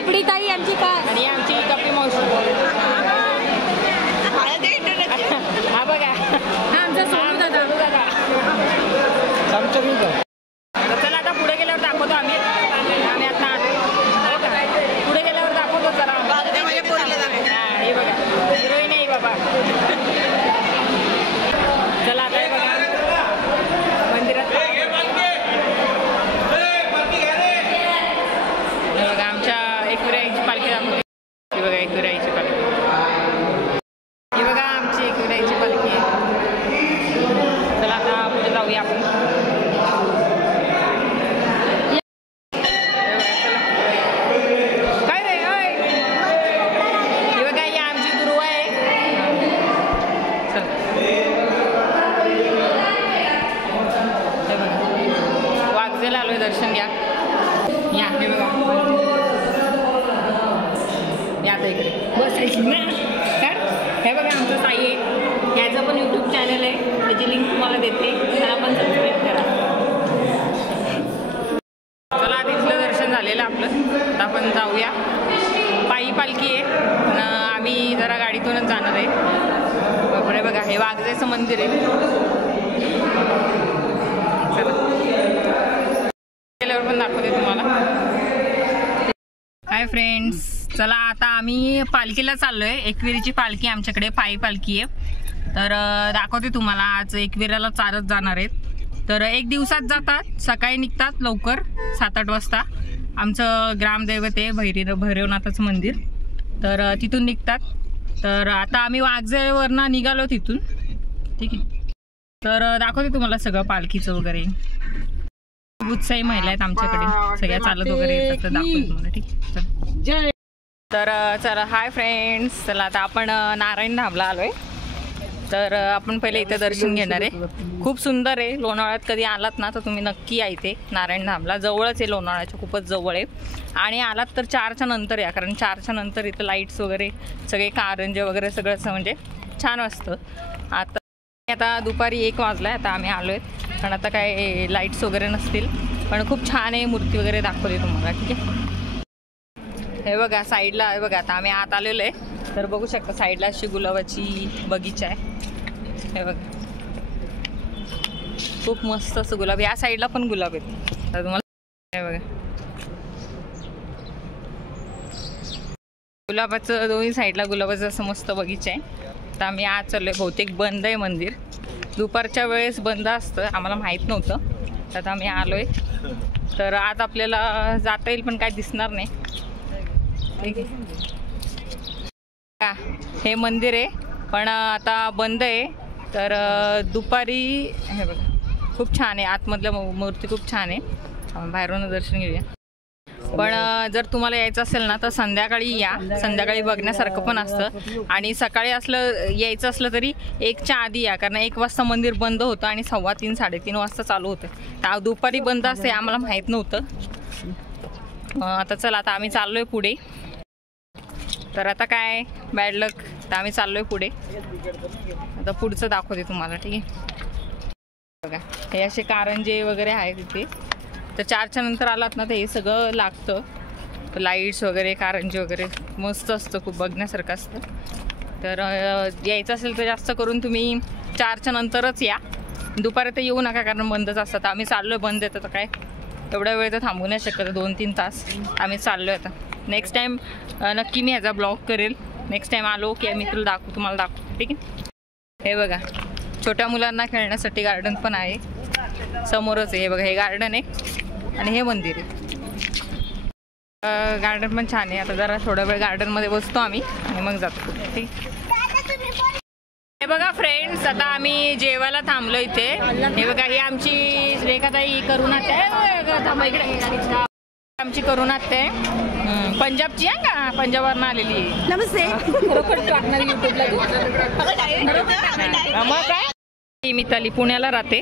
कपडी ताई आमची काय आणि आमची कपडी मावशी. हा बघा आमचा सोनू दादा. चला आता पुढे गेल्यावर दाखवतो आम्ही आता पुढे गेल्यावर दाखवतो जरा. हे बघा हिरोईन आहे बाबा. चला आता बघा मंदिरात बघा आमच्या एकविराईची पालखी दाखवते. ही बघा एकविराईची पालखी. ही बघा आमची एकविराईची पालखी आहे. चला आता पुढे जाऊया आपण. काय रे ही बघा ही आमची गुरु आहे. चल वागजेला आलोय दर्शन घ्या. या हे बघा या आता इकडे बसायची ना. हे बघा आमचं साई आहे. याचं पण यूट्यूब चॅनल आहे. त्याची लिंक तुम्हाला देते. त्याला पण सबस्क्राईब करा. चला तिथलं दर्शन झालेलं आपलं. आता आपण जाऊया. पायी पालखी आहे. आम्ही जरा गाडीतूनच जाणार आहे. बरोबर बघा हे वाघजेचं मंदिर आहे. चला गेल्यावर पण दाखवते तुम्हाला. हाय फ्रेंड्स, चला आता आम्ही पालखीला चाललोय. एकविरीची पालखी आमच्याकडे पायी पालखी आहे. तर दाखवते तुम्हाला. आज एकविराला चालत जाणार आहेत. तर एक दिवसात जातात. सकाळी निघतात लवकर 7-8 वाजता. आमचं ग्रामदैवत आहे भैरवनाथाचं मंदिर. तर तिथून निघतात. तर आता आम्ही वाघजेवरनं निघालो तिथून. ठीक आहे. तर दाखवते तुम्हाला सगळं पालखीचं वगैरे. उत्साही महिला आहेत आमच्याकडे. सगळ्या चालत वगैरे येतात. तर दाखवते तुम्हाला. ठीक आहे. तर चला हाय फ्रेंड्स. चला आता आपण नारायण धामला आलोय. तर आपण पहिले इथे दर्शन घेणार आहे. खूप सुंदर आहे. लोणावळ्यात कधी आलात ना तर तुम्ही नक्की या इथे नारायण धामला. जवळच आहे लोणावळ्याच्या, खूपच जवळ आहे. आणि आलात तर 4च्या नंतर या, कारण 4च्या नंतर इथं लाईट्स वगैरे सगळे कारंजे वगैरे सगळं असं म्हणजे छान असतं. आता दुपारी 1 वाजला. आता आम्ही आलो आहेत. कारण आता काय लाईट्स वगैरे नसतील. पण खूप छान आहे. मूर्ती वगैरे दाखवली तुम्हाला. ठीक आहे. हे बघा साईडला हे बघा. आता आम्ही आत आलेलो आहे. तर बघू शकता साईडला अशी गुलाबाची बगीचा आहे. हे बघा खूप मस्त असं गुलाब. या साईडला पण गुलाब आहेत. तर तुम्हाला हे बघा गुलाबाचं दोन्ही साईडला गुलाबाचं असं मस्त बगीचा आहे. तर आम्ही आज चाललोय. बहुतेक बंद आहे मंदिर. दुपारच्या वेळेस बंद असतं. आम्हाला माहीत नव्हतं. तर आता आम्ही आलोय. तर आज आपल्याला जाता येईल पण काय दिसणार नाही. ठीक आहे. हे मंदिर आहे पण आता बंद आहे. तर दुपारी हे बघा खूप छान आहे. आतमधल्या मूर्ती खूप छान आहे. बाहेरून दर्शन घेऊया. पण जर तुम्हाला यायचं असेल ना तर संध्याकाळी या. संध्याकाळी बघण्यासारखं पण असतं. आणि सकाळी यायचं असलं तरी 1च्या आधी या, कारण 1 वाजता मंदिर बंद होतं आणि 3:15-3:30 वाजता चालू होतं. तर दुपारी बंद असते. आम्हाला माहीत नव्हतं. आता चला आता आम्ही चाललोय पुढे. तर आता काय बॅड लक. तर आम्ही चाललोय पुढे. आता पुढचं दाखवते तुम्हाला. ठीक आहे. बघा हे असे कारंजे वगैरे आहेत तिथे. तर 4च्या नंतर आलात ना तर हे सगळं लागतं. लाईट्स वगैरे कारंजे वगैरे मस्त असतं. खूप बघण्यासारखं असतं. तर यायचं असेल तर जास्त करून तुम्ही 4च्या नंतरच या. दुपारी तर येऊ नका कारण बंदच असतात. आम्ही चाललोय. बंद येतं तर काय एवढ्या वेळ तर थांबू नाही शकत. 2-3 तास आम्ही चाललोय. आता नेक्स्ट टाईम नक्की मी ह्याचा ब्लॉग करेल. नेक्स्ट टाईम आलो की आम्ही तुम्हाला दाखवतो. ठीक आहे. हे बघा छोट्या मुलांना खेळण्यासाठी गार्डन पण आहे. समोरच आहे. हे बघा हे गार्डन आहे आणि हे मंदिर आहे. गार्डन पण छान आहे. आता जरा थोडा वेळ गार्डनमध्ये बसतो आम्ही आणि मग जातो. ठीक. हे बघा फ्रेंड्स आता आम्ही जेवायला थांबलो इथे. हे बघा ही आमची रेखाताई करुणात आहे. आमची करुणात आहे. पंजाबची आहे का? पंजाबवरून आलेली आहे. नमस्ते. टाकणार युट्यूबला. मग काय मिताली पुण्याला राहते.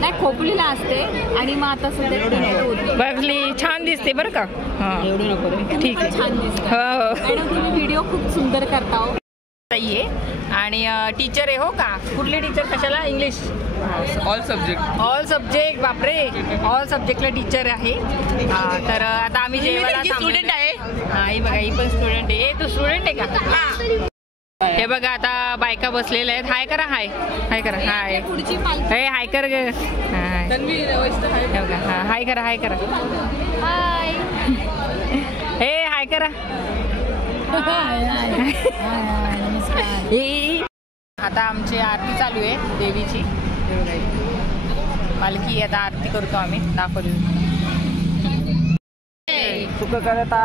नाही खोपलीला असते आणि मग आता सध्या बघली छान दिसते बरं का. हां एवढं नको. ठीक आहे. छान दिसते. हो हो. तुम्ही व्हिडिओ खूप सुंदर करता. ताई आहे आणि टीचर आहे हो का? कुठली टीचर? कशाला? English all subject. बापरे, ऑल सब्जेक्टला टीचर आहे. तर आता आम्ही जेवायला स्टुडंट आहे. हा, ही बघा, ही पण स्टुडंट आहे. तू स्टुडंट आहे का? हे बघा आता बायका बसलेल्या आहेत. हाय करा. हाय करा. हाय हाय कर ग. हाय करा. हाय हे हाय करा. आता आमची आरती चालू आहे देवीची. पालखी आता आरती करतो आम्ही. दाखवतो सुख करता.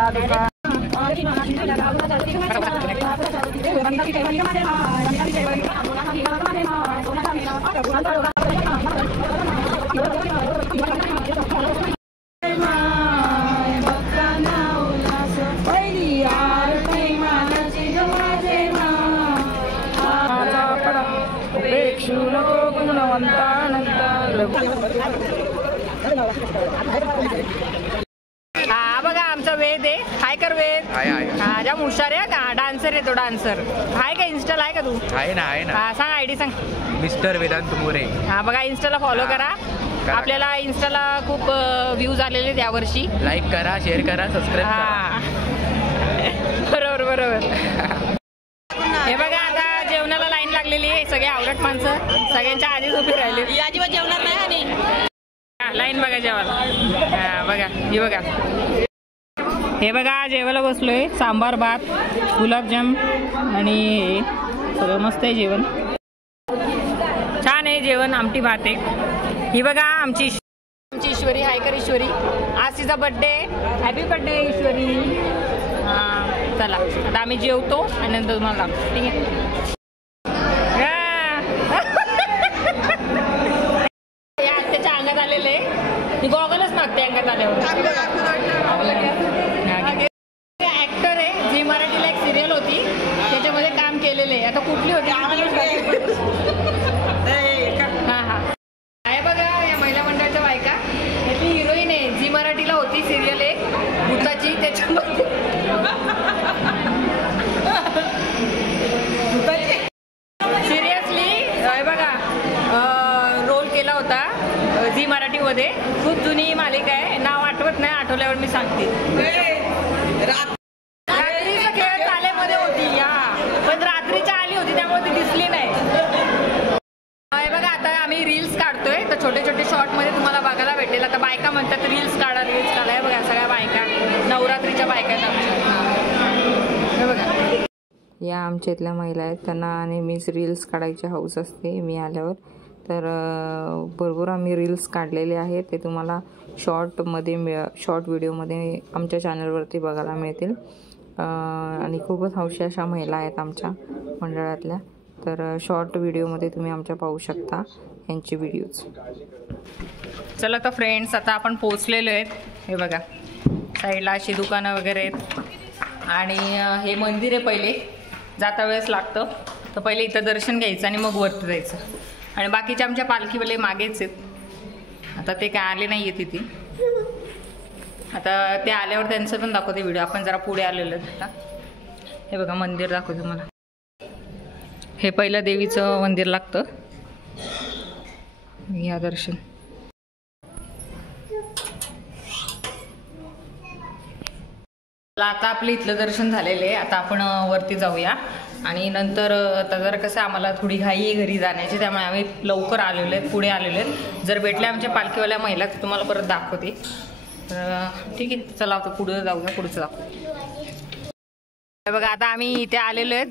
हा बघा आमचा वेद आहे. हाय कर वेद. हा, ज्या हुशार आहे का? डान्सर आहे तो. डान्सर हाय का? इन्स्टाला आहे का तू? आहे ना. हा, सांग आयडी सांग. मिस्टर वेदांत मोरे. हा बघा, इन्स्टाला फॉलो करा. आपल्याला इन्स्टाला खूप व्ह्यूज आलेले आहेत यावर्षी. लाईक करा, शेअर करा, सबस्क्राईब करा. बरोबर. हे बघा आता जेवणाला लाईन लागलेली आहे. सगळे आवडत माणसं सगळ्यांच्या आधीच उभी राहिली. अजिबात जेवणार नाही. आणि लाईन बघा जेवायला. हा बघा, ही बघा. हे बघा जेवायला बसलोय. सांबार, भात, गुलाबजाम आणि सगळं मस्त आहे जेवण. छान आहे जेवण. आमटी भात आहे. ही बघा आमची ईश्वरी. हाय कर ईश्वरी. आज तिचा बर्थडे. हॅपी बर्थडे ईश्वरी. हां चला आता आम्ही जेवतो आणि नंतर तुम्हाला लागतो. ठीक आहे. त्याच्या अंगात आलेले ती गॉगलच मागते अंगात आल्यावर. ऍक्टर आहे. झी मराठीला एक सिरियल होती त्याच्यामध्ये काम केलेलं आहे. आता कुठली होती? हा आहे बघा या महिला मंडळाच्या बायका. यातली हिरोईन आहे. झी मराठीला होती सिरियल आहे भूताची. त्याच्यामध्ये सिरियसली बघा रोल केला होता झी मराठीमध्ये. खूप जुनी मालिका आहे. नाव आठवत नाही. आठवल्यावर मी सांगते. रात्रीचा खेळ चालेमध्ये होती या, पण रात्रीच्या आली होती त्यामुळे ती दिसली नाही. बघा आता आम्ही रील्स काढतोय. तर छोटे छोटे शॉर्ट मध्ये तुम्हाला बघायला भेटेल. आता बायका म्हणतात रील्स काढा. बघा सगळ्या बायका नवरात्रीच्या बायका आहेत आमच्या. बघा या आमच्या इथल्या महिला आहेत. त्यांना नेहमीच रील्स काढायची हौस असते मी आल्यावर. तर भरपूर आम्ही रील्स काढलेले आहेत. ते तुम्हाला शॉर्ट व्हिडिओमध्ये आमच्या चॅनलवरती बघायला मिळतील. आणि खूपच हौशी अशा महिला आहेत आमच्या मंडळातल्या. तर शॉर्ट व्हिडिओमध्ये तुम्ही आमच्या पाहू शकता यांचे व्हिडिओज. चला तर फ्रेंड्स आता आपण पोचलेलो आहेत. हे बघा साईडला अशी दुकानं वगैरे आहेत. आणि हे मंदिर आहे. पहिले जाता वेळेस लागतं. तर पहिले इथं दर्शन घ्यायचं आणि मग वरती जायचं. आणि बाकीचे आमच्या पालखीवाले मागेच आहेत. आता ते काय आले नाही आहे तिथे. आता ते आल्यावर त्यांचं पण दाखवते व्हिडिओ. आपण जरा पुढे आलेलो आहेत आता. हे बघा मंदिर दाखवते तुम्हाला. हे पहिलं देवीचं मंदिर लागतं. या दर्शन. आता आपलं इथलं दर्शन झालेलं आहे. आता आपण वरती जाऊया. आणि नंतर आता जर कसं आम्हाला थोडी घाई आहे घरी जाण्याची, त्यामुळे आम्ही लवकर आलेलो आहेत, पुढे आलेलो आहेत. जर भेटल्या आमच्या पालखीवाल्या महिला तर तुम्हाला परत दाखवते. तर ठीक आहे चला आता पुढे जाऊया. पुढचं दाखवते. बघा आता आम्ही इथे आलेलो आहेत.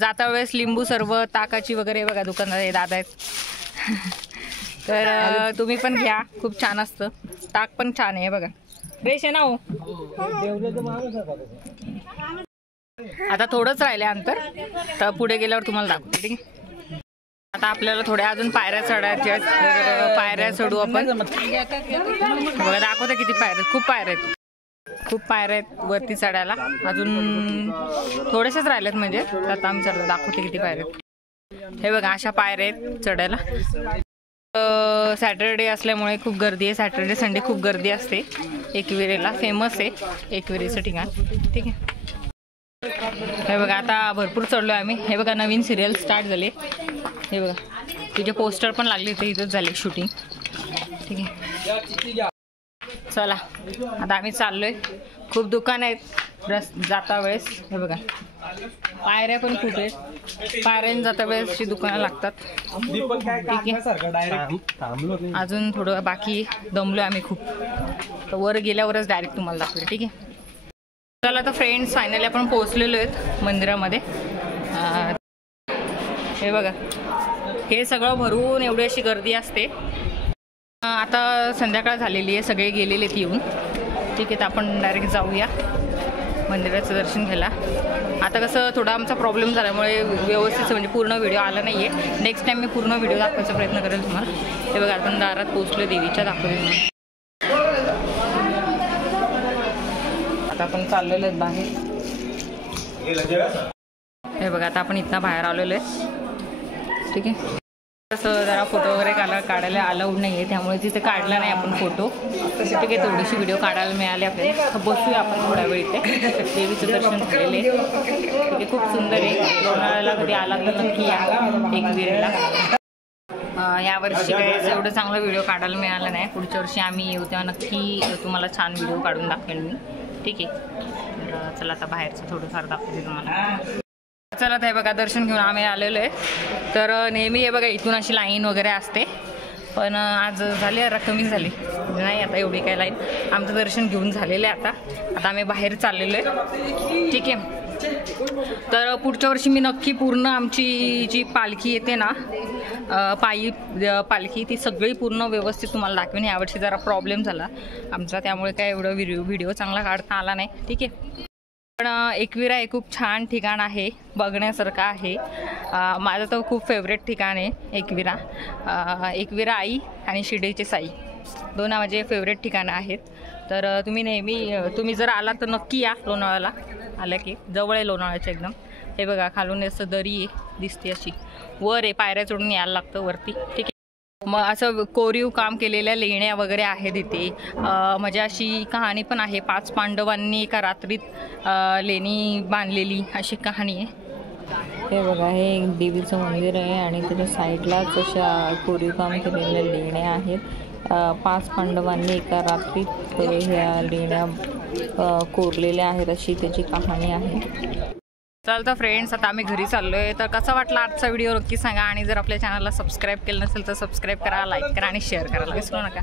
जाता वेळेस लिंबू सरबत, ताकाची वगैरे बघा दुकानात हे दादा आहेत. तर तुम्ही पण घ्या. खूप छान असतं. ताक पण छान आहे बघा. फ्रेश आहे ना हो. आता थोडंच राहिले अंतर. तर पुढे गेल्यावर तुम्हाला दाखवते. ठीक आहे. आता आपल्याला थोड्या अजून पायऱ्या चढायच्या आहेत. तर पायऱ्या चढू आपण. बघा दाखवते किती पायऱ्या. खूप पायऱ्या आहेत. खूप पायऱ्या आहेत वरती चढायला. अजून थोडेसेच राहिलेत म्हणजे. आता आम्ही चढलो. दाखवते किती पायऱ्या आहेत. हे बघा अशा पायऱ्या आहेत चढायला. सॅटरडे असल्यामुळे खूप गर्दी आहे. सॅटरडे संडे खूप गर्दी असते. एकविरेला फेमस आहे एकविरेचं ठिकाण. ठीक आहे. हे हे बघा आता भरपूर चढलो आम्ही. हे बघा नवीन सिरियल स्टार्ट झाले. हे बघा तिचे पोस्टर पण लागले ते इथंच झाले शूटिंग. ठीक आहे चला आता आम्ही चाललोय. खूप दुकान आहेत जाता वेळेस. हे बघा पायऱ्या पण खूप आहेत. पायऱ्याने जाता वेळेस अशी दुकानं लागतात. ठीक आहे अजून थोडं बाकी दमलो आम्ही खूप. तर वर गेल्यावरच डायरेक्ट तुम्हाला दाखवते. ठीक आहे चला तर फ्रेंड्स फायनली आपण पोहोचलेलो आहेत मंदिरामध्ये. हे बघा हे सगळं भरून एवढी अशी गर्दी असते. आता संध्याकाळ झालेली आहे. सगळे गेलेले आहेत येऊन. ठीक आहे तर आपण डायरेक्ट जाऊया मंदिराचं दर्शन घ्यायला. आता कसं थोडा आमचा प्रॉब्लेम झाल्यामुळे व्यवस्थित म्हणजे पूर्ण व्हिडिओ आला नाही आहे. नेक्स्ट टाईम मी पूर्ण व्हिडिओ दाखवायचा प्रयत्न करेल तुम्हाला. हे बघा आपण दारात पोहोचलो देवीच्या दाखवले. आता आपण चाललेलो आहेत बाहेर. हे बघा आता आपण इथनं बाहेर आलेलो आहे. ठीक आहे तसं जरा फोटो वगैरे काढायला अलाउड नाही आहे त्यामुळे तिथे काढला नाही आपण फोटो. ठीक आहे थोडीशी व्हिडिओ काढायला मिळाले आपल्याला. बसूया आपण थोड्या वेळ इथे. देवीचं दर्शन झालेले ठीक आहे. खूप सुंदर आहे. लोणावळ्याला कधी आला तर नक्की या एकविरेला. यावर्षी काय एवढं चांगला व्हिडिओ काढायला मिळाला नाही. पुढच्या वर्षी आम्ही येऊ तेव्हा नक्की तुम्हाला छान व्हिडिओ काढून दाखवेल मी. ठीक आहे तर चला आता बाहेरचं थोडंफार दाखवते तुम्हाला. चला हे बघा दर्शन घेऊन आम्ही आलेलो आहे. तर नेहमी हे बघा इथून अशी लाईन वगैरे असते पण आज झाली जरा कमी झाली नाही आता एवढी काय लाईन. आमचं दर्शन घेऊन झालेलं आहे. आता आम्ही बाहेर चाललेलो आहे. ठीक आहे तर पुढच्या वर्षी मी नक्की पूर्ण आमची जी पालखी येते ना पायी पालखी ती सगळी पूर्ण व्यवस्थित तुम्हाला दाखवेन. यावर्षी जरा प्रॉब्लेम झाला आमचा त्यामुळे काय एवढं व्हिडिओ चांगला काढता आला नाही. ठीक आहे पण एकविरा हे खूप छान ठिकाण आहे. बघण्यासारखं आहे. माझं तर खूप फेवरेट ठिकाण आहे एकविरा. एकविरा आई आणि शिर्डीचे साई दोन माझे फेवरेट ठिकाणं आहेत. तर तुम्ही जर आला तर नक्की या लोणावळ्याला. आलं की जवळ आहे लोणावळ्याच्या एकदम. हे बघा खालून असं दरी आहे दिसते अशी. वर आहे पायऱ्या चढून यायला लागतं वरती. ठीक आहे मग असं कोरीव काम केलेल्या लेण्या वगैरे आहेत इथे. म्हणजे अशी कहाणी पण आहे. 5 पांडवांनी एका रात्रीत लेणी बांधलेली अशी कहाणी आहे. हे बघा हे एक देवीचं मंदिर आहे आणि त्याच्या साईडलाच अशा कोरीव काम केलेल्या लेण्या आहेत. 5 पांडवांनी एका रात्रीत ह्या लेण्या कोरलेल्या आहेत अशी त्याची कहाणी आहे. चालतं फ्रेंड्स आता आम्ही घरी चाललोय. तर कसा वाटला आजचा व्हिडिओ नक्की सांगा आणि जर आपल्या चॅनलला सबस्क्राईब केलं नसेल तर सबस्क्राईब करा, लाईक करा आणि शेअर करायला विसरू नका.